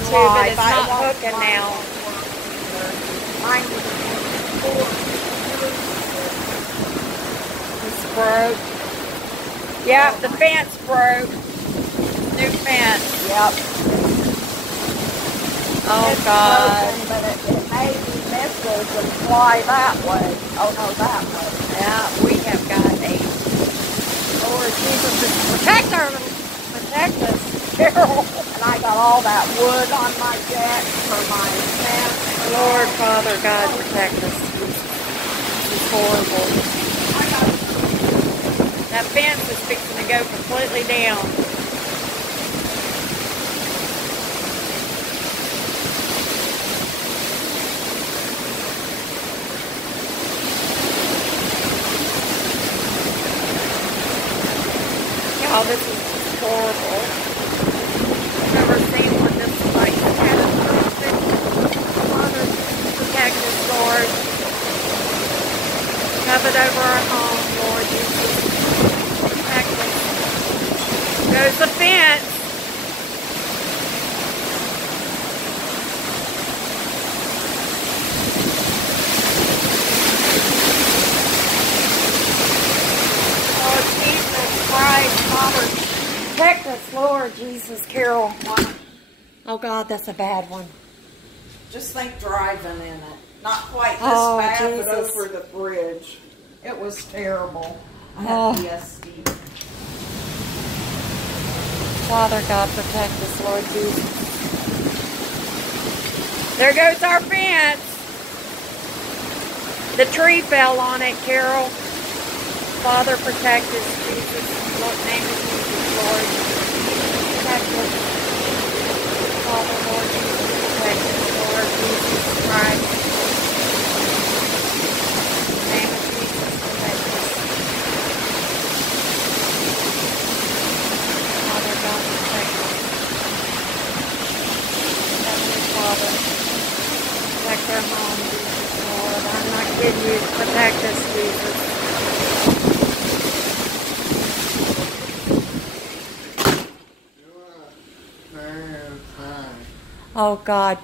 trying to, but it's not hooking now. It's broke. Yep, the fence broke. New fence. Yep. Oh, it's God. broken, but it made the missiles and fly that way. Oh, no, that way. Yeah, we have got a Lord Jesus to protect us, Carol. And I got all that wood on my deck for my fence. Lord, Father, God, protect us. This is horrible. That fence is fixing to go completely down. Oh, this is horrible. I've never seen one this like catastrophic. Father, protect us, Lord. Cover it over our home, Lord Jesus. Protect us. There's the fence. Christ, Father, protect us, Lord Jesus, Carol. Oh God, that's a bad one. Just think driving in it. Not quite this bad, Jesus. but over the bridge. It was terrible. I had PSD. Father God, protect us, Lord Jesus. There goes our fence. The tree fell on it, Carol. Father, protect us, Jesus. In the name of Jesus, Lord. Protect us. Father, Lord Jesus, protect us, Lord Jesus Christ. In the name of Jesus, protect us. Father, God, protect us. Heavenly Father, protect our home, Jesus, Lord. I'm not kidding you. Protect us, Jesus. Oh God,